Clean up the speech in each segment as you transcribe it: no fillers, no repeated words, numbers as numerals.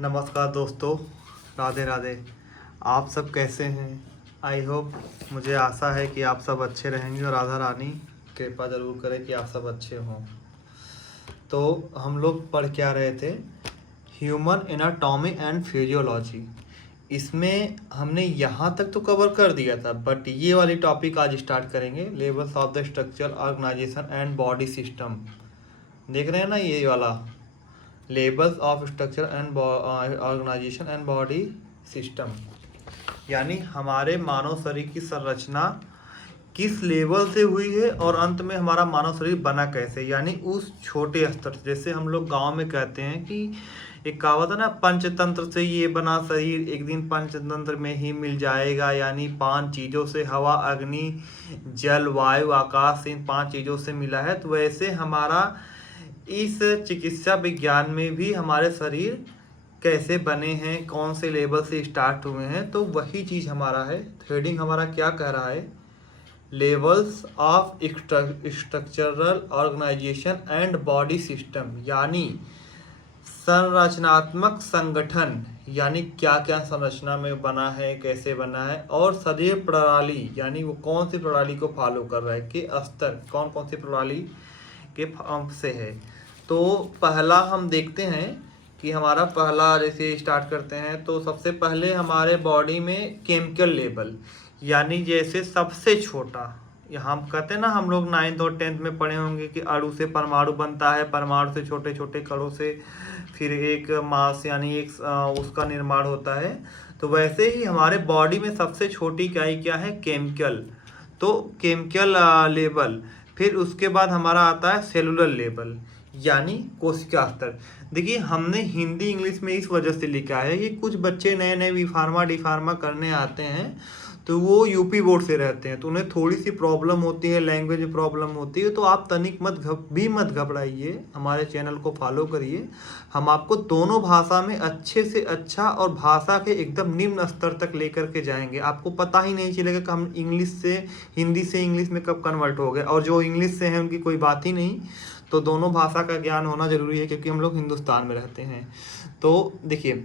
नमस्कार दोस्तों, राधे राधे। आप सब कैसे हैं? आई होप, मुझे आशा है कि आप सब अच्छे रहेंगे और राधा रानी कृपा ज़रूर करें कि आप सब अच्छे हों। तो हम लोग पढ़ क्या रहे थे? Human anatomy and physiology. इसमें हमने यहाँ तक तो कवर कर दिया था, बट ये वाली टॉपिक आज स्टार्ट करेंगे, levels of the structure, organization and body system. देख रहे हैं ना ये वाला, levels of structure and organization and body system, यानी हमारे मानव शरीर की संरचना किस लेवल से हुई है और अंत में हमारा मानव शरीर बना कैसे, यानी उस छोटे स्तर से। जैसे हम लोग गांव में कहते हैं कि एक कहावत है ना, पंचतंत्र से ये बना शरीर एक दिन पंचतंत्र में ही मिल जाएगा, यानी 5 चीज़ों से, हवा, अग्नि, जल, वायु, आकाश, इन 5 चीज़ों से मिला है। तो वैसे हमारा इस चिकित्सा विज्ञान में भी हमारे शरीर कैसे बने हैं, कौन से लेवल से स्टार्ट हुए हैं, तो वही चीज़ हमारा है। हेडिंग हमारा क्या कह रहा है? Levels of structural organization and body system, यानी संरचनात्मक संगठन, यानी क्या क्या संरचना में बना है, कैसे बना है, और शरीर प्रणाली, यानी वो कौन सी प्रणाली को फॉलो कर रहा है, के स्तर कौन कौन सी प्रणाली के से है। तो पहला हम देखते हैं कि हमारा पहला, जैसे स्टार्ट करते हैं तो सबसे पहले हमारे बॉडी में केमिकल लेवल, यानी जैसे सबसे छोटा, यहाँ हम कहते हैं ना, हम लोग 9th और 10th में पढ़े होंगे कि अणु से परमाणु बनता है, परमाणु से छोटे छोटे कणों से फिर एक मास यानी एक उसका निर्माण होता है। तो वैसे ही हमारे बॉडी में सबसे छोटी इकाई क्या है? केमिकल। तो केमिकल लेवल। फिर उसके बाद हमारा आता है सेलुलर लेवल, यानी कोशिका स्तर। देखिए, हमने हिंदी इंग्लिश में इस वजह से लिखा है कि कुछ बच्चे नए नए बी फार्मा डी फार्मा करने आते हैं, तो वो यूपी बोर्ड से रहते हैं, तो उन्हें थोड़ी सी प्रॉब्लम होती है, लैंग्वेज में प्रॉब्लम होती है। तो आप तनिक मत घबराइए, हमारे चैनल को फॉलो करिए। हम आपको दोनों भाषा में अच्छे से अच्छा और भाषा के एकदम निम्न स्तर तक लेकर के जाएंगे। आपको पता ही नहीं चलेगा कि हम इंग्लिश से हिंदी से इंग्लिश में कब कन्वर्ट हो गए, और जो इंग्लिश से हैं उनकी कोई बात ही नहीं। तो दोनों भाषा का ज्ञान होना जरूरी है, क्योंकि हम लोग हिंदुस्तान में रहते हैं। तो देखिए,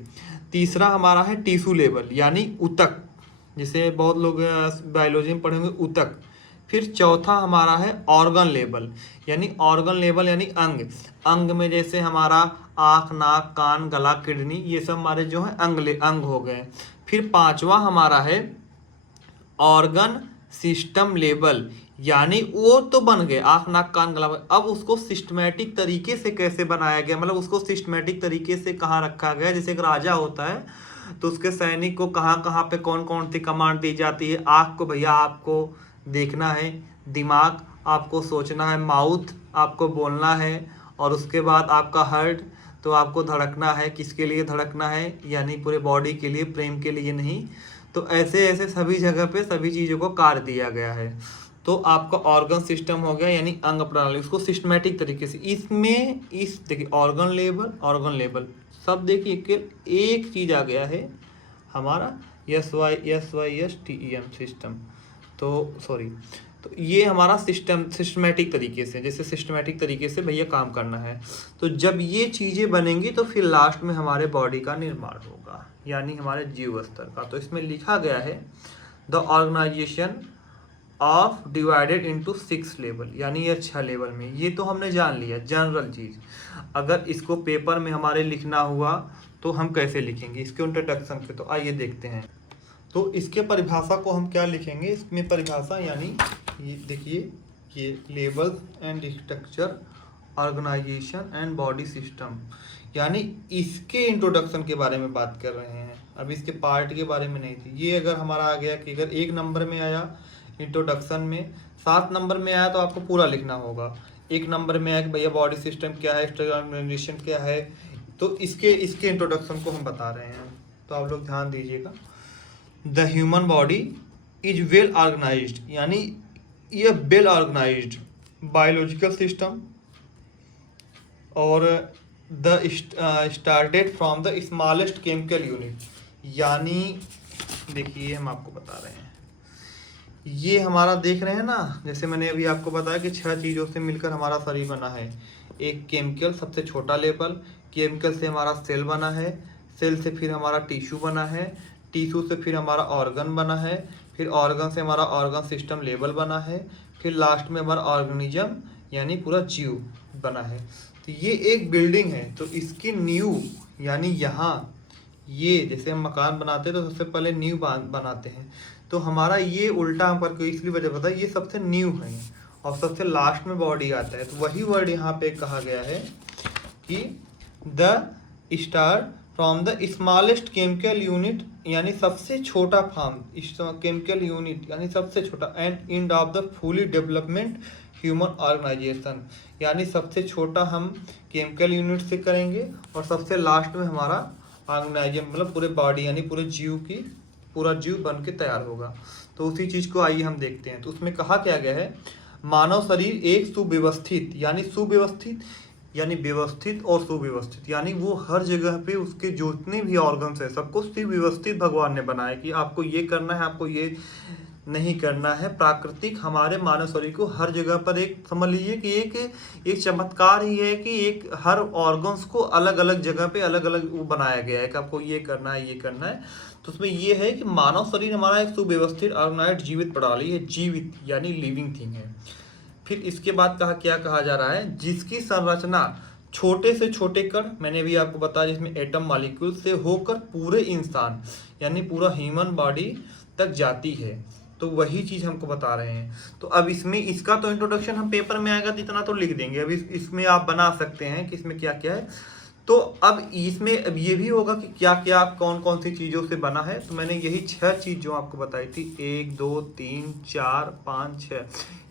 तीसरा हमारा है टिश्यू लेवल, यानी ऊतक, जिसे बहुत लोग बायोलॉजी में पढ़ेंगे, ऊतक। फिर चौथा हमारा है ऑर्गन लेवल, यानी ऑर्गन लेवल यानी अंग। अंग में जैसे हमारा आँख, नाक, कान, गला, किडनी, ये सब हमारे जो है अंग हो गए। फिर पांचवा हमारा है ऑर्गन सिस्टम लेवल, यानी वो तो बन गए आँख, नाक, कान, गला, अब उसको सिस्टमेटिक तरीके से कैसे बनाया गया, मतलब उसको सिस्टमेटिक तरीके से कहाँ रखा गया। जैसे एक राजा होता है तो उसके सैनिक को कहाँ कहाँ पे कौन कौन सी कमांड दी जाती है। आँख को भैया आपको देखना है, दिमाग आपको सोचना है, माउथ आपको बोलना है, और उसके बाद आपका हार्ट तो आपको धड़कना है। किसके लिए धड़कना है? यानी पूरे बॉडी के लिए, प्रेम के लिए नहीं। तो ऐसे ऐसे सभी जगह पे सभी चीज़ों को कार्य दिया गया है। तो आपका ऑर्गन सिस्टम हो गया, यानी अंग प्रणाली, उसको सिस्टमेटिक तरीके से। इसमें इस देखिए, ऑर्गन लेवल सब देखिए, एक चीज़ आ गया है हमारा SYSTEM सिस्टम। तो सॉरी, तो ये हमारा सिस्टमेटिक तरीके से, जैसे सिस्टमेटिक तरीके से भैया काम करना है। तो जब ये चीज़ें बनेंगी तो फिर लास्ट में हमारे बॉडी का निर्माण होगा, यानी हमारे जीव स्तर का। तो इसमें लिखा गया है the organization of divided into 6 level, यानी ये 6 लेवल में। ये तो हमने जान लिया जनरल चीज़। अगर इसको पेपर में हमारे लिखना हुआ तो हम कैसे लिखेंगे इसके इंट्रोडक्शन पे, तो आइए देखते हैं। तो इसके परिभाषा को हम क्या लिखेंगे? इसमें परिभाषा, यानी ये देखिए, ये level and structure organization and body system, यानी इसके इंट्रोडक्शन के बारे में बात कर रहे हैं। अब इसके पार्ट के बारे में नहीं थी। ये अगर हमारा आ गया कि अगर 1 नंबर में आया इंट्रोडक्शन में, 7 नंबर में आया तो आपको पूरा लिखना होगा। 1 नंबर में आया कि भैया बॉडी सिस्टम क्या है, स्ट्रक्चर ऑर्गेनाइजेशन क्या है, तो इसके इंट्रोडक्शन को हम बता रहे हैं। तो आप लोग ध्यान दीजिएगा। The human body is well organized, यानी ये वेल ऑर्गेनाइज्ड बायोलॉजिकल सिस्टम, और the started from the smallest chemical unit, यानी देखिए हम आपको बता रहे हैं, ये हमारा देख रहे हैं ना, जैसे मैंने अभी आपको बताया कि 6 चीज़ों से मिलकर हमारा शरीर बना है। एक केमिकल, सबसे छोटा लेवल, केमिकल से हमारा सेल बना है, सेल से फिर हमारा टिश्यू बना है, टिश्यू से फिर हमारा ऑर्गन बना है, फिर ऑर्गन से हमारा ऑर्गन सिस्टम लेवल बना है, फिर लास्ट में हमारा ऑर्गेनिज्म यानी पूरा जीव बना है। तो ये एक बिल्डिंग है, तो इसकी नींव यानी यहाँ ये जैसे हम मकान बनाते हैं तो सबसे पहले नींव बनाते हैं, तो हमारा ये उल्टा हम करके इसलिए वजह पता है, ये सबसे नींव है और सबसे लास्ट में बॉडी आता है। तो वही वर्ड यहाँ पे कहा गया है कि the star from the smallest chemical unit यानी सबसे छोटा फॉर्म, केमिकल यूनिट यानी सबसे छोटा, and and of the fully development human organization यानी सबसे छोटा हम केमिकल यूनिट से करेंगे और सबसे लास्ट में हमारा ऑर्गेनाइजेशन मतलब पूरे बॉडी यानी पूरे जीव की पूरा जीव बन के तैयार होगा। तो उसी चीज़ को आइए हम देखते हैं। तो उसमें कहा क्या गया है, मानव शरीर एक सुव्यवस्थित यानी व्यवस्थित और सुव्यवस्थित यानी वो हर जगह पे उसके जितने भी ऑर्गन्स है सबको सुव्यवस्थित भगवान ने बनाया कि आपको ये करना है, आपको ये नहीं करना है। प्राकृतिक हमारे मानव शरीर को हर जगह पर एक समझ लीजिए कि एक चमत्कार ही है कि एक हर ऑर्गन्स को अलग अलग जगह पे अलग अलग वो बनाया गया है कि आपको ये करना है, ये करना है। तो उसमें ये है कि मानव शरीर हमारा एक सुव्यवस्थित ऑर्गेनाइज्ड जीवित प्रणाली है, जीवित यानी लिविंग थिंग है। फिर इसके बाद क्या कहा जा रहा है, जिसकी संरचना छोटे से छोटे कण, मैंने भी आपको बताया, जिसमें एटम मॉलिक्यूल से होकर पूरे इंसान यानी पूरा ह्यूमन बॉडी तक जाती है। तो वही चीज़ हमको बता रहे हैं। तो अब इसमें इसका तो इंट्रोडक्शन हम पेपर में आएगा तो इतना तो लिख देंगे, अब इसमें आप बना सकते हैं कि इसमें क्या क्या है। तो अब इसमें अब ये भी होगा कि क्या क्या कौन कौन सी चीज़ों से बना है। तो मैंने यही 6 चीज़ जो आपको बताई थी, 1 2 3 4 5 6,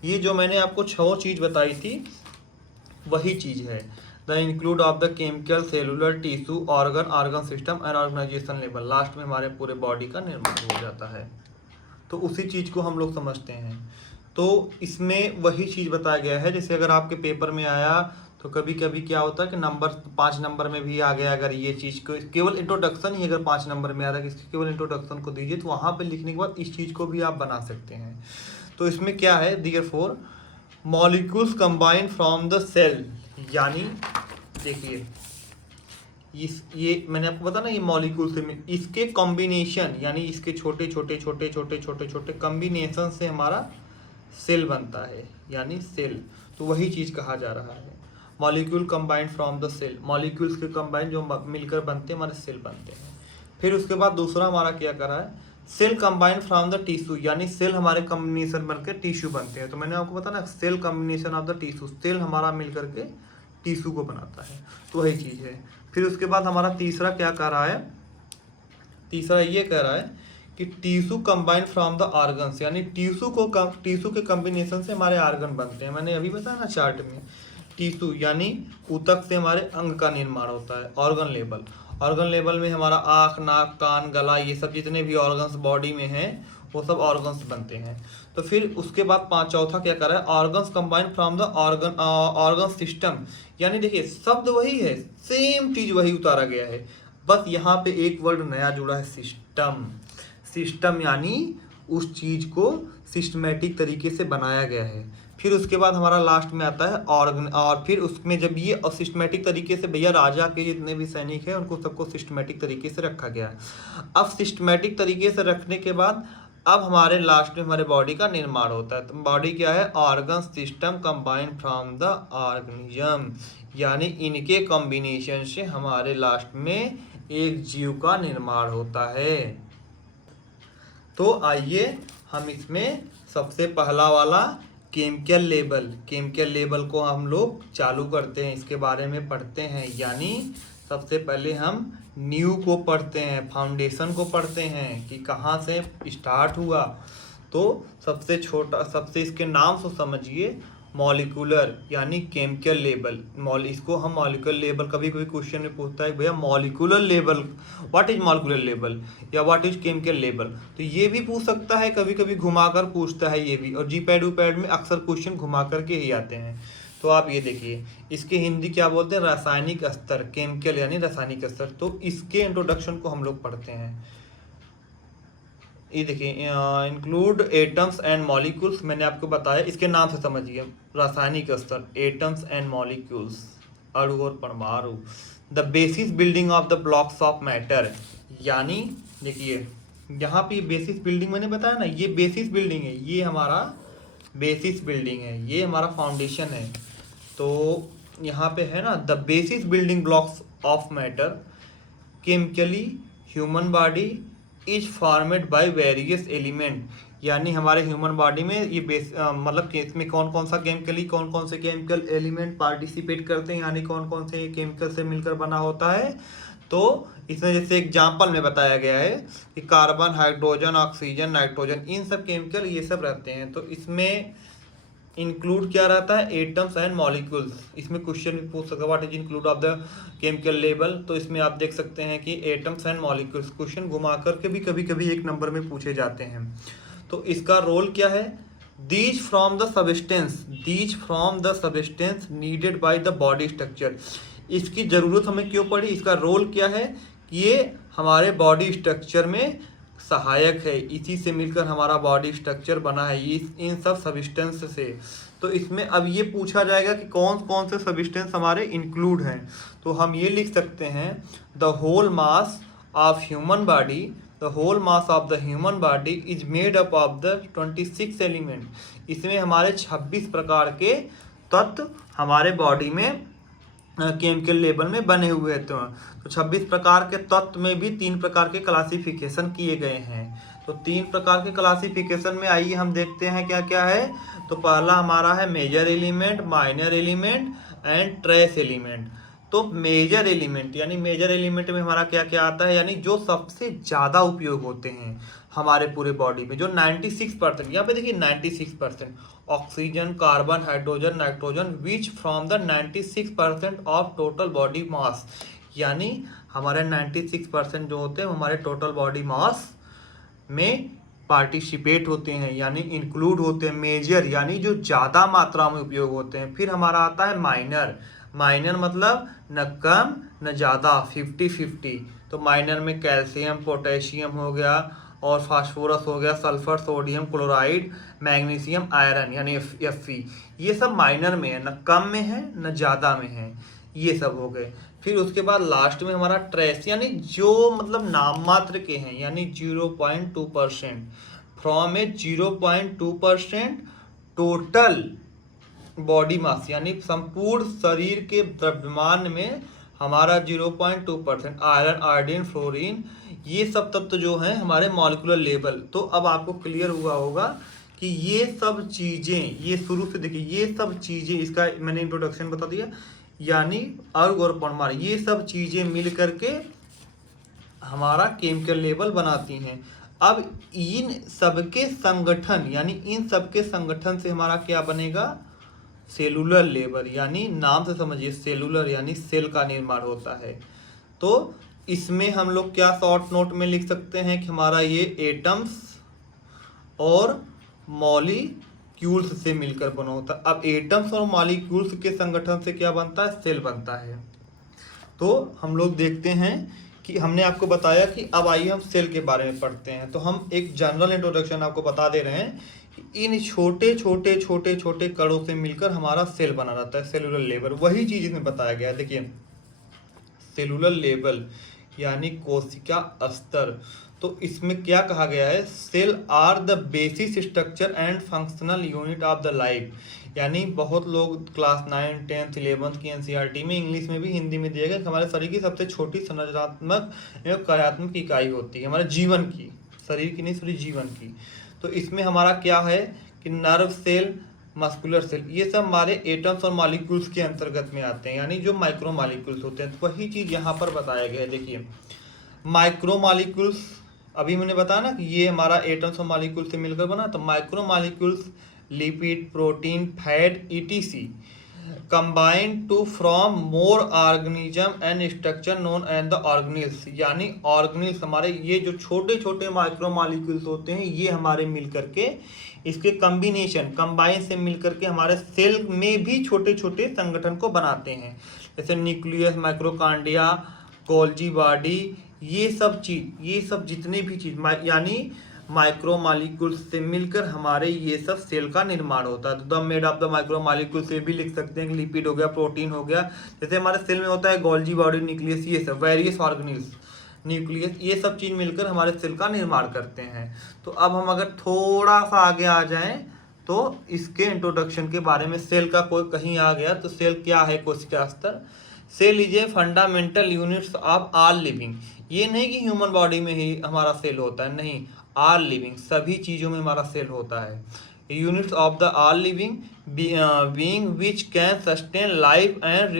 ये जो मैंने आपको 6 चीज़ बताई थी वही चीज़ है। The include of the chemical, cellular, tissue, organ system and organization level, last में हमारे पूरे बॉडी का निर्माण हो जाता है। तो उसी चीज़ को हम लोग समझते हैं। तो इसमें वही चीज़ बताया गया है, जैसे अगर आपके पेपर में आया तो कभी कभी क्या होता है कि नंबर 5 नंबर में भी आ गया, अगर ये चीज़ को केवल इंट्रोडक्शन ही अगर 5 नंबर में आ रहा है कि इसके केवल इंट्रोडक्शन को दीजिए, तो वहाँ पे लिखने के बाद इस चीज़ को भी आप बना सकते हैं। तो इसमें क्या है, therefore molecules combine from the cell, यानी देखिए ये मैंने आपको बताया ना, ये मॉलिक्यूल से इसके कॉम्बिनेशन यानी इसके छोटे छोटे कॉम्बिनेशन से हमारा सेल बनता है यानी सेल। तो वही चीज़ कहा जा रहा है, molecule combined from the cell, molecules के कंबाइन जो मिलकर बनते हैं हमारे सेल बनते हैं। फिर उसके बाद दूसरा हमारा क्या करा है, cell combined from the tissue, यानी सेल हमारे कॉम्बिनेशन बनकर टिश्यू बनते हैं। तो मैंने आपको बताया ना, cell combination of the tissue, cell हमारा मिलकर के टिश्यू को बनाता है। तो वही चीज़ है। फिर उसके बाद हमारा तीसरा क्या कह रहा है, तीसरा ये कह रहा है कि tissue combined from the organs, यानी टिश्यू के कॉम्बिनेशन से हमारे ऑर्गन बनते हैं। मैंने अभी बताया ना चार्ट में, टिश्यू यानी ऊतक से हमारे अंग का निर्माण होता है। ऑर्गन लेवल में हमारा आँख, नाक, कान, गला, ये सब जितने भी ऑर्गन्स बॉडी में हैं वो सब ऑर्गन्स बनते हैं। तो फिर उसके बाद चौथा क्या कर रहा है, organs combine from the organ system, यानी देखिए शब्द वही है, सेम चीज वही उतारा गया है, बस यहाँ पे एक वर्ड नया जुड़ा है, सिस्टम यानी उस चीज को सिस्टमेटिक तरीके से बनाया गया है। फिर उसके बाद हमारा लास्ट में आता है ऑर्गन, और फिर उसमें जब ये सिस्टमेटिक तरीके से, भैया राजा के जितने भी सैनिक हैं उनको सबको सिस्टमेटिक तरीके से रखा गया है। अब सिस्टमेटिक तरीके से रखने के बाद अब हमारे लास्ट में हमारे बॉडी का निर्माण होता है। तो बॉडी क्या है, organ system combine from the organism, यानी इनके कॉम्बिनेशन से हमारे लास्ट में एक जीव का निर्माण होता है। तो आइए हम इसमें सबसे पहला वाला केमिकल लेवल को हम लोग चालू करते हैं, इसके बारे में पढ़ते हैं। यानी सबसे पहले हम न्यू को पढ़ते हैं, फाउंडेशन को पढ़ते हैं कि कहाँ से स्टार्ट हुआ। तो सबसे छोटा, सबसे इसके नाम से समझिए, मॉलिक्यूलर यानी केमिकल लेवल। इसको हम मॉलिक्यूलर लेवल, कभी कभी क्वेश्चन में पूछता है भैया molecular level, what is molecular level या व्हाट इज केमिकल लेवल, तो ये भी पूछ सकता है, कभी कभी घुमाकर पूछता है ये भी। और जीपैड वीपैड में अक्सर क्वेश्चन घुमा करके ही आते हैं। तो आप ये देखिए, इसके हिंदी क्या बोलते हैं, रासायनिक स्तर, केमिकल यानी रासायनिक स्तर। तो इसके इंट्रोडक्शन को हम लोग पढ़ते हैं। ये देखिए, इंक्लूड एटम्स एंड मॉलिक्यूल्स, मैंने आपको बताया, इसके नाम से समझिए, रासायनिक स्तर, एटम्स एंड मॉलिक्यूल्स, अणु और परमाणु। The basis building of the blocks of matter. यानी देखिए यहाँ पे बेसिस बिल्डिंग मैंने बताया ना, ये बेसिस बिल्डिंग है, ये हमारा बेसिस बिल्डिंग है, ये हमारा फाउंडेशन है। तो यहाँ पे है ना, the basis building blocks of matter chemically human body is formed by various element. यानी हमारे ह्यूमन बॉडी में ये मतलब कि इसमें कौन कौन सा केमिकली कौन कौन से केमिकल एलिमेंट पार्टिसिपेट करते हैं, यानी कौन कौन से केमिकल से मिलकर बना होता है। तो इसमें जैसे एग्जाम्पल में बताया गया है कि कार्बन, हाइड्रोजन, ऑक्सीजन, नाइट्रोजन, इन सब केमिकल ये सब रहते हैं। तो इसमें इंक्लूड क्या रहता है, एटम्स एंड मॉलिक्यूल्स। इसमें क्वेश्चन भी पूछ सकता है what is include of the chemical level. तो इसमें आप देख सकते हैं कि एटम्स एंड मॉलिक्यूल्स, क्वेश्चन घुमा करके भी कभी कभी एक नंबर में पूछे जाते हैं। तो इसका रोल क्या है, these from the substance needed by the body structure. इसकी ज़रूरत हमें क्यों पड़ी, इसका रोल क्या है कि ये हमारे बॉडी स्ट्रक्चर में सहायक है, इसी से मिलकर हमारा बॉडी स्ट्रक्चर बना है, ये इन सब सब्सटेंस से। तो इसमें अब ये पूछा जाएगा कि कौन कौन से सब्सटेंस हमारे इंक्लूड हैं। तो हम ये लिख सकते हैं the whole mass of human body, the whole mass of the human body is made up of the 26 element. इसमें हमारे 26 प्रकार के तत्व हमारे बॉडी में केमिकल लेवल में बने हुए थे। तो 26 प्रकार के तत्व में भी 3 प्रकार के क्लासिफिकेशन किए गए हैं। तो 3 प्रकार के क्लासिफिकेशन में आइए हम देखते हैं क्या क्या है। तो पहला हमारा है major element, minor element and trace element. तो मेजर एलिमेंट यानी मेजर एलिमेंट में हमारा क्या क्या आता है, यानी जो सबसे ज़्यादा उपयोग होते हैं हमारे पूरे बॉडी में, जो 96%, यहाँ पे देखिए 96%, oxygen, carbon, hydrogen, nitrogen, which from the 96% of total body mass. यानी हमारे 96% जो होते हैं हमारे टोटल बॉडी मास में पार्टिसिपेट होते हैं, यानी इंक्लूड होते हैं। मेजर यानी जो ज़्यादा मात्रा में उपयोग होते हैं। फिर हमारा आता है माइनर, माइनर मतलब न कम न ज़्यादा, 50-50। तो माइनर में कैल्शियम, पोटेशियम हो गया और फास्फोरस हो गया, sulphur, sodium, chloride, magnesium, iron यानी Fe, ये सब माइनर में है, न कम में है न ज़्यादा में है, ये सब हो गए। फिर उसके बाद लास्ट में हमारा ट्रेस यानी जो मतलब नाम मात्र के हैं, यानी 0.2%, from A 0.2% total body mass, यानी संपूर्ण शरीर के द्रव्यमान में हमारा 0.2%। आयरन, आयोडीन, फ्लोरीन, ये सब तत्व जो हैं हमारे मॉलिक्यूलर लेवल। तो अब आपको क्लियर हुआ होगा कि ये सब चीज़ें, ये शुरू से देखिए ये सब चीज़ें, इसका मैंने इंट्रोडक्शन बता दिया, यानी और परमाणु, ये सब चीज़ें मिल करके हमारा केमिकल लेवल बनाती हैं। अब इन सबके संगठन, यानी इन सबके संगठन से हमारा क्या बनेगा, सेलुलर लेवल, यानी नाम से समझिए सेलुलर यानी सेल का निर्माण होता है। तो इसमें हम लोग क्या शॉर्ट नोट में लिख सकते हैं कि हमारा ये एटम्स और मॉलिक्यूल्स से मिलकर बना होता है। अब एटम्स और मॉलिक्यूल्स के संगठन से क्या बनता है, सेल बनता है। तो हम लोग देखते हैं कि हमने आपको बताया कि अब आइए हम सेल के बारे में पढ़ते हैं। तो हम एक जनरल इंट्रोडक्शन आपको बता दे रहे हैं कि इन छोटे छोटे छोटे छोटे कणों से मिलकर हमारा सेल बना रहता है, सेलुलर लेवल। वही चीज़ इसमें बताया गया है। देखिए सेलुलर लेवल यानी कोशिका स्तर। तो इसमें क्या कहा गया है, cell are the basis structure and functional unit of the life. यानी बहुत लोग क्लास 9, 10th, 11th की NCERT में, इंग्लिश में भी, हिंदी में दिया गया कि हमारे शरीर की सबसे छोटी संरचनात्मक एवं कार्यात्मक इकाई होती है हमारे जीवन की, शरीर की नहीं सॉरी जीवन की। तो इसमें हमारा क्या है कि नर्व सेल, मस्कुलर सेल, ये सब हमारे एटम्स और मॉलिक्यूल्स के अंतर्गत में आते हैं, यानी जो माइक्रो मॉलिक्यूल्स होते हैं। तो वही चीज़ यहाँ पर बताया गया है। देखिए माइक्रो मॉलिक्यूल्स, अभी मैंने बताया ना कि ये हमारा एटम्स और मॉलिक्यूल से मिलकर बना। तो micro molecules lipid, protein, fat etc combine to from more organism and structure known and the organelles. यानी ऑर्गेनिल्स हमारे ये जो छोटे छोटे माइक्रो मॉलिक्यूल्स होते हैं, ये हमारे मिल करके इसके कम्बिनेशन, कंबाइन से मिल करके हमारे सेल में भी छोटे छोटे संगठन को बनाते हैं, जैसे न्यूक्लियस, माइक्रोकांडिया, गोल्जी बॉडी, ये सब चीज़, ये सब जितने भी चीज़ यानी माइक्रोमॉलिक्यूल्स से मिलकर हमारे ये सब सेल का निर्माण होता है। तो द मेड ऑफ द माइक्रोमॉलिक्यूल से भी लिख सकते हैं कि लिपिड हो गया, प्रोटीन हो गया, जैसे हमारे सेल में होता है गोल्जी बॉडी न्यूक्लियस, ये सब वेरियस ऑर्गेनिल्स न्यूक्लियस, ये सब चीज मिलकर हमारे सेल का निर्माण करते हैं। तो अब हम अगर थोड़ा सा आगे आ जाएं तो इसके इंट्रोडक्शन के बारे में, सेल का कोई कहीं आ गया तो सेल क्या है कोशिका स्तर। Cell is a fundamental units of all living. ये नहीं कि ह्यूमन बॉडी में ही हमारा सेल होता है, नहीं, ऑल लिविंग सभी चीज़ों में हमारा सेल होता है। Units of the all living being which can sustain life and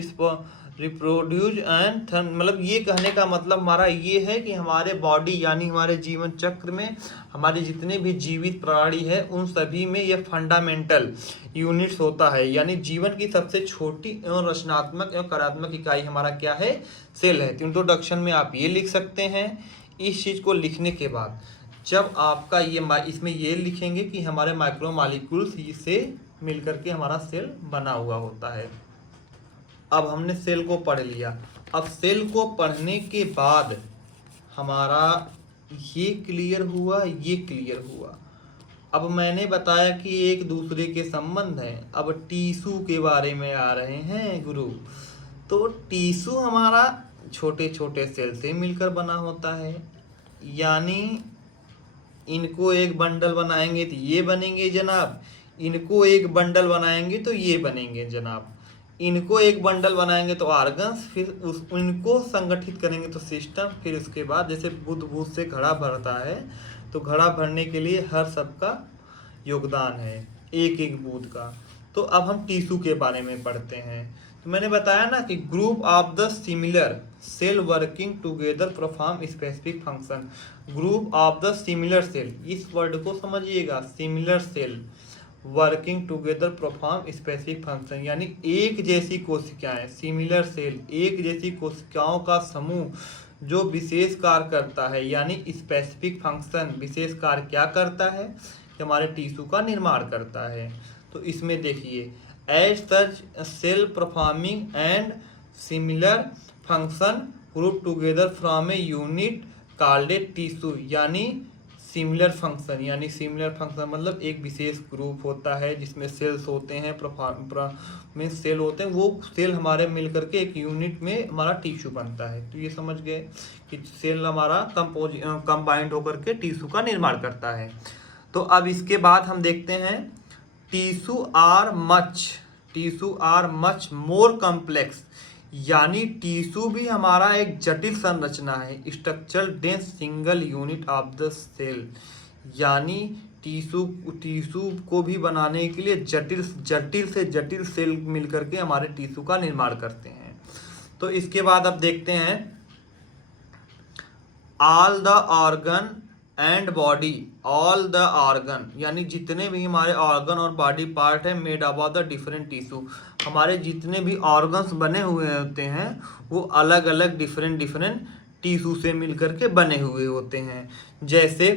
reproduce and, मतलब ये कहने का मतलब हमारा ये है कि हमारे बॉडी यानी हमारे जीवन चक्र में हमारे जितने भी जीवित प्राणी है उन सभी में ये फंडामेंटल यूनिट्स होता है, यानी जीवन की सबसे छोटी एवं रचनात्मक एवं कार्यात्मक इकाई हमारा क्या है, सेल है। तो इंट्रोडक्शन में आप ये लिख सकते हैं। इस चीज़ को लिखने के बाद जब आपका ये इसमें ये लिखेंगे कि हमारे माइक्रोमॉलिक्यूल्स से मिलकर के हमारा सेल बना हुआ होता है। अब हमने सेल को पढ़ लिया। अब सेल को पढ़ने के बाद हमारा ये क्लियर हुआ, ये क्लियर हुआ। अब मैंने बताया कि एक दूसरे के संबंध हैं। अब टीशू के बारे में आ रहे हैं गुरु। तो टीशू हमारा छोटे छोटे सेल से मिलकर बना होता है, यानी इनको एक बंडल बनाएंगे तो ये बनेंगे जनाब, इनको एक बंडल बनाएंगे तो ये बनेंगे जनाब, इनको एक बंडल बनाएंगे तो आर्गन्स, फिर इनको संगठित करेंगे तो सिस्टम, फिर उसके बाद जैसे बुद्ध से घड़ा भरता है तो घड़ा भरने के लिए हर सबका योगदान है, एक एक बूंद का। तो अब हम टिश्यू के बारे में पढ़ते हैं। तो मैंने बताया ना कि group of the similar cell working together perform specific function. Group of the similar cell, इस वर्ड को समझिएगा, similar cell working together perform specific function, यानी एक जैसी कोशिकाएं, सिमिलर सेल एक जैसी कोशिकाओं का समूह जो विशेष कार्य करता है, यानी स्पेसिफिक फंक्शन विशेष कार्य क्या करता है कि हमारे टिश्यू का निर्माण करता है। तो इसमें देखिए, as such cell performing and similar function group together from a unit called a tissue, यानी सिमिलर फंक्शन, यानी सिमिलर फंक्शन मतलब एक विशेष ग्रुप होता है जिसमें सेल्स होते हैं, में सेल होते हैं, वो सेल हमारे मिलकर के एक यूनिट में हमारा टिश्यू बनता है। तो ये समझ गए कि सेल हमारा कंबाइंड होकर के टिश्यू का निर्माण करता है। तो अब इसके बाद हम देखते हैं tissue are much more complex, यानी टिश्यू भी हमारा एक जटिल संरचना है। Structural dense single unit of the cell, यानी टिश्यू को भी बनाने के लिए जटिल से जटिल सेल मिलकर के हमारे टिश्यू का निर्माण करते हैं। तो इसके बाद अब देखते हैं all the organ and body, all the organ यानी जितने भी हमारे ऑर्गन और बॉडी पार्ट है made about the different tissue, हमारे जितने भी ऑर्गन्स बने हुए होते हैं वो अलग अलग डिफरेंट टिश्यू से मिलकर के बने हुए होते हैं। जैसे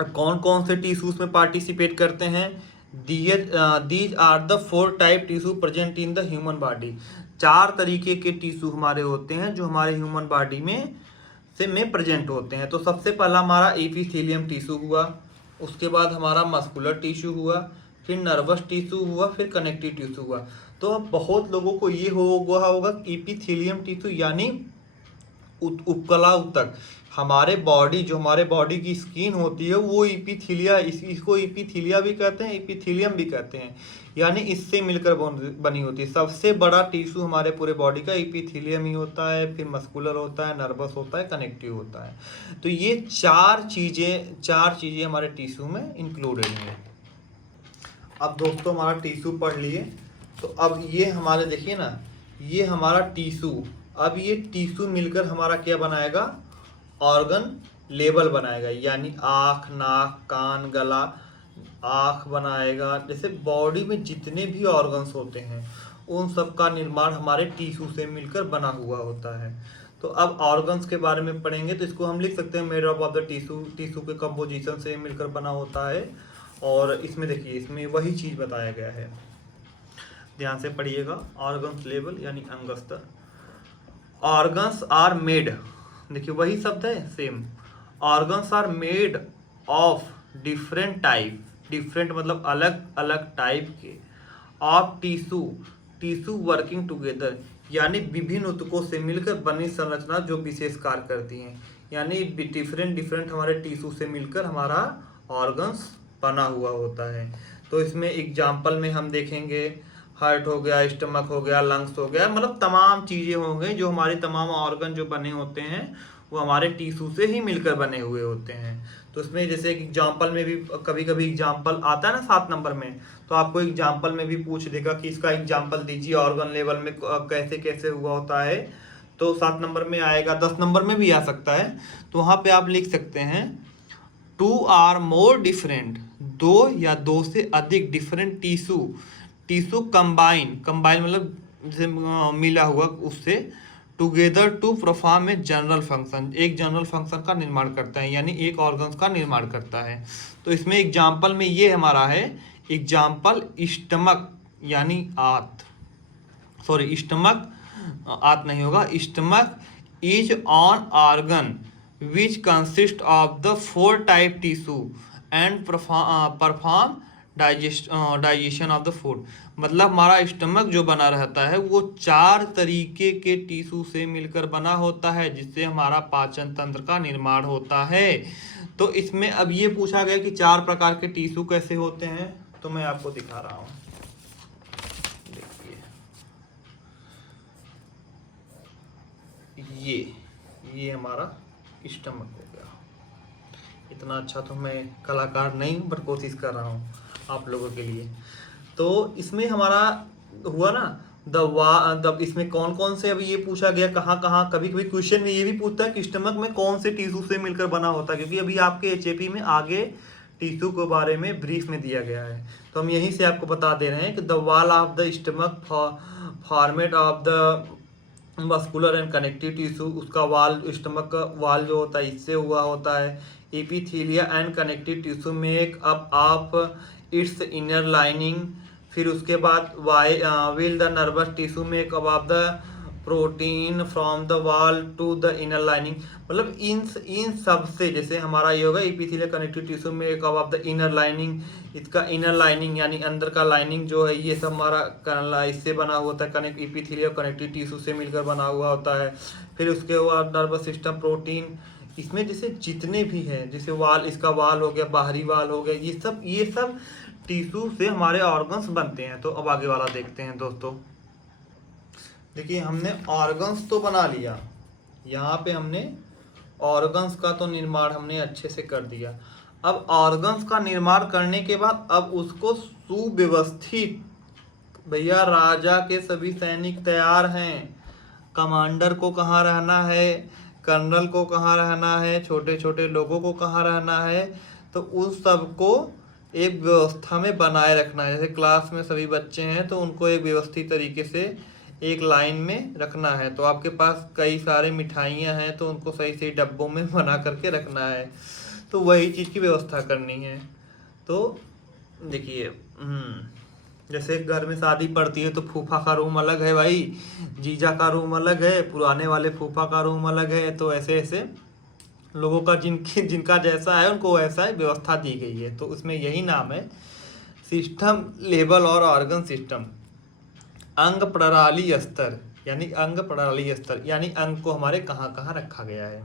कौन कौन से टिश्यूज में पार्टिसिपेट करते हैं, these are the 4 type tissue present in the human body. 4 तरीके के टिश्यू हमारे होते हैं जो हमारे ह्यूमन बॉडी में प्रेजेंट होते हैं। तो सबसे पहला हमारा एपिथेलियम टिश्यू हुआ, उसके बाद हमारा मस्कुलर टिश्यू हुआ, फिर नर्वस टिश्यू हुआ, फिर कनेक्टिव टिश्यू हुआ। तो अब बहुत लोगों को ये होगा एपिथेलियम टिश्यू यानी उपकला ऊतक, हमारे बॉडी जो हमारे बॉडी की स्किन होती है वो एपिथेलिया, इसको एपिथेलिया भी कहते हैं, एपिथेलियम भी कहते हैं, यानी इससे मिलकर बनी होती है। सबसे बड़ा टिश्यू हमारे पूरे बॉडी का एपिथेलियम ही होता है, फिर मस्कुलर होता है, नर्वस होता है, कनेक्टिव होता है। तो ये चार चीज़ें हमारे टिश्यू में इंक्लूडेड हैं। अब दोस्तों हमारा टिश्यू पढ़ लिए, तो अब ये हमारे देखिए ना, ये हमारा टिश्यू, अब ये टिश्यू मिलकर हमारा क्या बनाएगा, ऑर्गन लेबल बनाएगा, यानी आँख, नाक, कान, गला, आँख बनाएगा। जैसे बॉडी में जितने भी ऑर्गन्स होते हैं उन सब का निर्माण हमारे टिश्यू से मिलकर बना हुआ होता है। तो अब ऑर्गन्स के बारे में पढ़ेंगे तो इसको हम लिख सकते हैं made up of the tissue के कंपोजिशन से मिलकर बना होता है। और इसमें देखिए, इसमें वही चीज़ बताया गया है, ध्यान से पढ़िएगा। ऑर्गन्स लेवल यानी अंग स्तर, ऑर्गन्स आर मेड, देखिए वही शब्द है same, organs are made of different type, different मतलब अलग अलग टाइप के, of tissue, tissue working together, यानी विभिन्न ऊतकों से मिलकर बनी संरचना जो विशेष कार्य करती हैं। यानी डिफरेंट डिफरेंट हमारे टिश्यू से मिलकर हमारा ऑर्गन्स बना हुआ होता है। तो इसमें एग्जाम्पल में हम देखेंगे हार्ट हो गया, स्टमक हो गया, लंग्स हो गया, मतलब तमाम चीज़ें होंगे जो हमारे तमाम ऑर्गन जो बने होते हैं वो हमारे टिश्यू से ही मिलकर बने हुए होते हैं। तो इसमें जैसे कि एग्जाम्पल में भी कभी कभी एग्जाम्पल आता है ना 7 नंबर में, तो आपको एग्जाम्पल में भी पूछ देगा कि इसका एग्जाम्पल दीजिए ऑर्गन लेवल में कैसे कैसे हुआ होता है। तो 7 नंबर में आएगा, 10 नंबर में भी आ सकता है। तो वहाँ पे आप लिख सकते हैं 2 आर मोर डिफरेंट, 2 या 2 से अधिक different tissue, tissue combine, combine मतलब जैसे मिला हुआ उससे, together to perform a general function, एक जनरल फंक्शन का निर्माण करता है, यानी एक ऑर्गन्स का निर्माण करता है। तो इसमें एग्जाम्पल में ये हमारा है एग्जाम्पल स्टमक, यानी आत, सॉरी स्टमक आत नहीं होगा, stomach is on organ which consist of the 4 type tissue and perform digestion of the food. मतलब हमारा स्टमक जो बना रहता है वो 4 तरीके के टिश्यू से मिलकर बना होता है, जिससे हमारा पाचन तंत्र का निर्माण होता है। तो इसमें अब ये पूछा गया कि 4 प्रकार के टिश्यू कैसे होते हैं, तो मैं आपको दिखा रहा हूँ। देखिए ये हमारा स्टमक हो गया। इतना अच्छा तो मैं कलाकार नहीं हूँ, बट कोशिश कर रहा हूँ आप लोगों के लिए। तो इसमें हमारा हुआ ना इसमें कौन कौन से, अभी ये पूछा गया कहाँ कहाँ, कभी कभी क्वेश्चन में ये भी पूछता है कि स्टमक में कौन से टिश्यू से मिलकर बना होता है, क्योंकि अभी आपके एचएपी में आगे टिश्यू के बारे में ब्रीफ में दिया गया है। तो हम यहीं से आपको बता दे रहे हैं कि the wall of the stomach format of the muscular and connective tissue, उसका वाल, स्टमक का वाल जो होता है इससे हुआ होता है। Epithelia and connective tissue make up of its inner lining. फिर उसके बाद will the nervous tissue make up of the protein from the wall to the inner lining. मतलब इन सब से, जैसे हमारा ये होगा epithelia connective tissue make up of the inner lining, इसका इनर लाइनिंग यानी अंदर का लाइनिंग जो है ये सब हमारा इससे बना होता है, कनेक्ट एपिथेलिया कनेक्टिव टिश्यू से मिलकर बना हुआ होता है। फिर उसके बाद नर्वस सिस्टम प्रोटीन, इसमें जैसे जितने भी हैं, जैसे वाल, इसका वाल हो गया, बाहरी वाल हो गया, ये सब टिश्यू से हमारे ऑर्गन्स बनते हैं। तो अब आगे वाला देखते हैं दोस्तों। देखिए हमने ऑर्गन्स तो बना लिया, यहाँ पे हमने ऑर्गन्स का तो निर्माण हमने अच्छे से कर दिया। अब ऑर्गन्स का निर्माण करने के बाद अब उसको सुव्यवस्थित, भैया राजा के सभी सैनिक तैयार हैं, कमांडर को कहाँ रहना है, कर्नल को कहाँ रहना है, छोटे छोटे लोगों को कहाँ रहना है, तो उन सबको एक व्यवस्था में बनाए रखना है। जैसे क्लास में सभी बच्चे हैं तो उनको एक व्यवस्थित तरीके से एक लाइन में रखना है। तो आपके पास कई सारे मिठाइयाँ हैं तो उनको सही सही डब्बों में बना करके रखना है, तो वही चीज़ की व्यवस्था करनी है। तो देखिए जैसे घर में शादी पड़ती है तो फूफा का रूम अलग है भाई, जीजा का रूम अलग है, पुराने वाले फूफा का रूम अलग है। तो ऐसे ऐसे लोगों का जिनका जैसा है उनको वैसा व्यवस्था दी गई है। तो उसमें यही नाम है सिस्टम लेवल और ऑर्गन सिस्टम। अंग प्रणाली स्तर, यानी अंग प्रणाली स्तर यानी अंग को हमारे कहाँ कहाँ रखा गया है।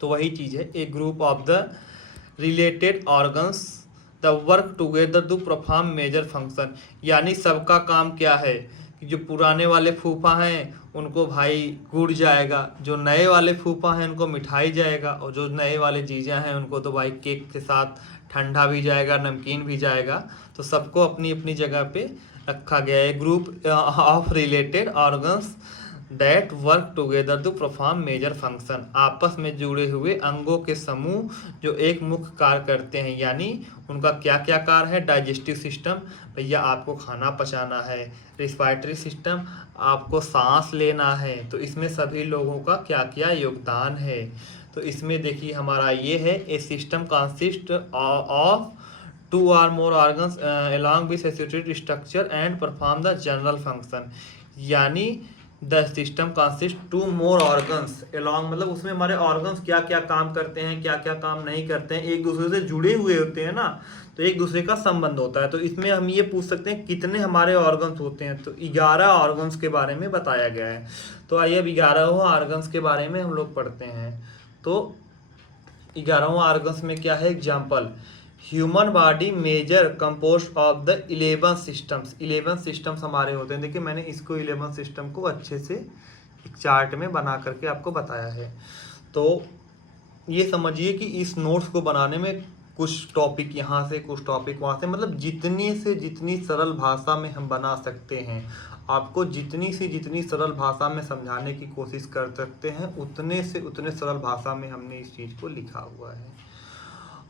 तो वही चीज़ है, a group of the related organs the work together to perform major function. यानी सबका काम क्या है कि जो पुराने वाले फूफा हैं उनको भाई गुड़ जाएगा, जो नए वाले फूफा हैं उनको मिठाई जाएगा, और जो नए वाले जीजा हैं उनको तो भाई केक के साथ ठंडा भी जाएगा, नमकीन भी जाएगा। तो सबको अपनी अपनी जगह पे रखा गया है। Group of related organs that work together to perform major function, आपस में जुड़े हुए अंगों के समूह जो एक मुख्य कार्य करते हैं। यानी उनका क्या क्या कार्य है, डाइजेस्टिव सिस्टम, भैया आपको खाना पचाना है, रिस्पायरेटरी सिस्टम, आपको सांस लेना है। तो इसमें सभी लोगों का क्या क्या योगदान है। तो इसमें देखिए हमारा ये है, a system consist of 2 or more organs along with associated structure and perform the general function। यानी the system consist to more organs along, मतलब उसमें हमारे ऑर्गन्स क्या क्या काम करते हैं, क्या क्या काम नहीं करते हैं, एक दूसरे से जुड़े हुए होते हैं ना, तो एक दूसरे का संबंध होता है। तो इसमें हम ये पूछ सकते हैं कितने हमारे ऑर्गन्स होते हैं, तो 11 ऑर्गन्स के बारे में बताया गया है। तो आइए अब 11वें ऑर्गन्स के बारे में हम लोग पढ़ते हैं। तो 11वें ऑर्गन्स में क्या है, example, human body major compost of the 11 systems. 11 systems हमारे होते हैं। देखिए मैंने इसको 11 सिस्टम को अच्छे से एक चार्ट में बना करके आपको बताया है। तो ये समझिए कि इस नोट्स को बनाने में कुछ टॉपिक यहाँ से, कुछ टॉपिक वहाँ से, मतलब जितनी से जितनी सरल भाषा में हम बना सकते हैं, आपको जितनी से जितनी सरल भाषा में समझाने की कोशिश कर सकते हैं, उतने से उतने सरल भाषा में हमने इस चीज़ को लिखा हुआ है।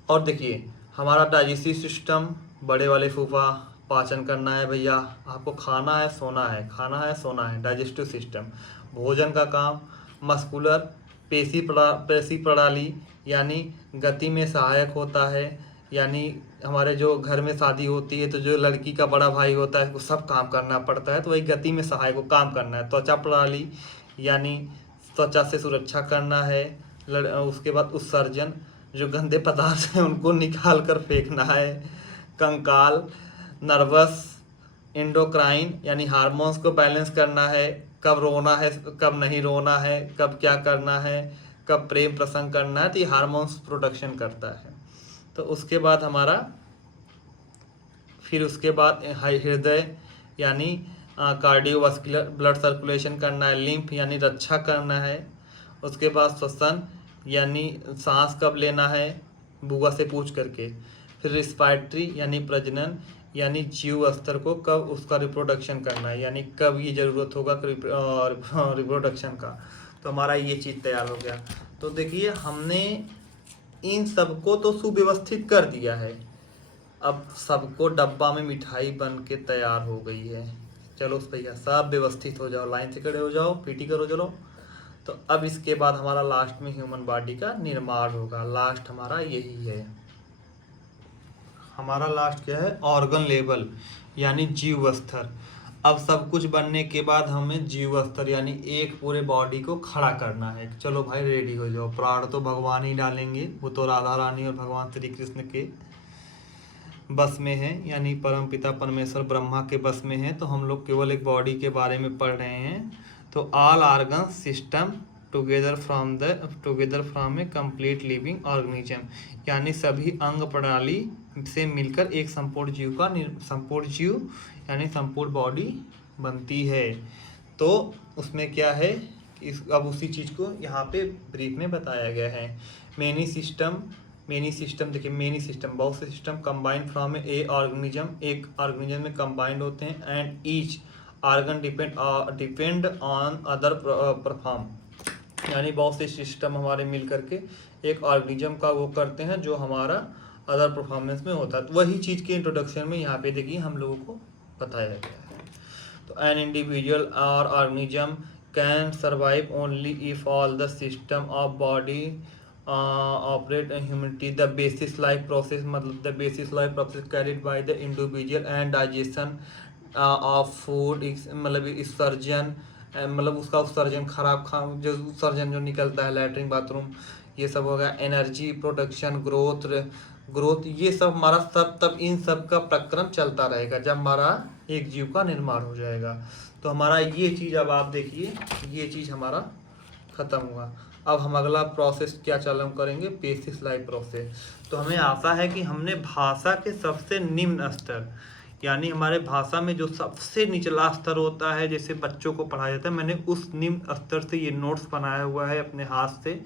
और देखिए हमारा डाइजेस्टिव सिस्टम, बड़े वाले फूफा, पाचन करना है भैया, आपको खाना है सोना है, खाना है सोना है, डाइजेस्टिव सिस्टम। भोजन का काम, मस्कुलर, पेशी प्रणाली यानी गति में सहायक होता है, यानी हमारे जो घर में शादी होती है तो जो लड़की का बड़ा भाई होता है वो सब काम करना पड़ता है, तो वही गति में सहायक को काम करना है। त्वचा प्रणाली यानी त्वचा से सुरक्षा करना है। उसके बाद उत्सर्जन, जो गंदे पदार्थ हैं उनको निकाल कर फेंकना है। कंकाल, नर्वस, एंडोक्राइन यानी हार्मोन्स को बैलेंस करना है, कब रोना है कब नहीं रोना है, कब क्या करना है, कब प्रेम प्रसंग करना है, तो ये हार्मोन्स प्रोडक्शन करता है। तो उसके बाद हमारा, फिर उसके बाद हृदय यानी कार्डियोवास्कुलर ब्लड सर्कुलेशन करना है। लिम्फ यानी रक्षा करना है। उसके बाद श्वसन यानी सांस कब लेना है, बुआ से पूछ करके। फिर रिस्पायरेटरी यानी प्रजनन, यानी जीव स्तर को कब उसका रिप्रोडक्शन करना है, यानी कब ये ज़रूरत होगा रिप्रोडक्शन का। तो हमारा ये चीज़ तैयार हो गया। तो देखिए हमने इन सबको तो सुव्यवस्थित कर दिया है, अब सबको डब्बा में मिठाई बन के तैयार हो गई है। चलो भैया सब व्यवस्थित हो जाओ, लाइन से खड़े हो जाओ, पीटी करो चलो। तो अब इसके बाद हमारा लास्ट में ह्यूमन बॉडी का निर्माण होगा। लास्ट हमारा यही है, हमारा लास्ट क्या है, ऑर्गन लेवल यानी जीव स्तर। अब सब कुछ बनने के बाद हमें जीव स्तर यानी एक पूरे बॉडी को खड़ा करना है। चलो भाई रेडी हो जाओ। प्राण तो भगवान ही डालेंगे, वो तो राधा रानी और भगवान श्री कृष्ण के बस में है, यानी परम पिता परमेश्वर ब्रह्मा के बस में है। तो हम लोग केवल एक बॉडी के बारे में पढ़ रहे हैं। तो all organ system together from A complete living organism, यानी सभी अंग प्रणाली से मिलकर एक संपूर्ण जीव यानी संपूर्ण बॉडी बनती है। तो उसमें क्या है, अब उसी चीज़ को यहाँ पे ब्रीफ में बताया गया है। मेनी सिस्टम देखिए, मेनी सिस्टम बहुत से system combined from A organism, एक ऑर्गेनिज्म में कंबाइंड होते हैं। And each organ depend on other perform, यानी बहुत से सिस्टम हमारे मिल करके एक ऑर्गेनिज्म का वो करते हैं जो हमारा अदर परफॉर्मेंस में होता है। तो वही चीज़ के इंट्रोडक्शन में यहाँ पे देखिए हम लोगों को बताया गया है। तो एन इंडिविजुअल और organism can survive only if all the system of body operate humanity. The basis life process, मतलब the basis life process carried by the individual and digestion of food, मतलब उत्सर्जन, मतलब उसका उत्सर्जन खराब जो उत्सर्जन जो निकलता है लैट्रिन बाथरूम, ये सब हो गया। एनर्जी प्रोडक्शन, ग्रोथ, ये सब हमारा सब तब इन सब का प्रक्रम चलता रहेगा जब हमारा एक जीव का निर्माण हो जाएगा। तो हमारा ये चीज़, अब आप देखिए ये चीज़ हमारा ख़त्म हुआ। अब हम अगला प्रोसेस क्या चालू करेंगे, बेसिस लाइफ प्रोसेस। तो हमें आशा है कि हमने भाषा के सबसे निम्न स्तर, यानी हमारे भाषा में जो सबसे निचला स्तर होता है, जैसे बच्चों को पढ़ाया जाता है, मैंने उस निम्न स्तर से ये नोट्स बनाया हुआ है अपने हाथ से।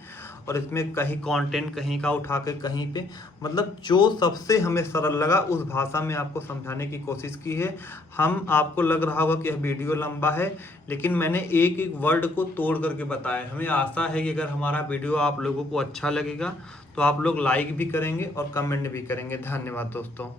और इसमें कहीं कंटेंट कहीं का उठा के कहीं पे, मतलब जो सबसे हमें सरल लगा उस भाषा में आपको समझाने की कोशिश की है। आपको लग रहा होगा कि यह वीडियो लंबा है, लेकिन मैंने एक एक वर्ड को तोड़ करके बताया। हमें आशा है कि अगर हमारा वीडियो आप लोगों को अच्छा लगेगा तो आप लोग लाइक भी करेंगे और कमेंट भी करेंगे। धन्यवाद दोस्तों।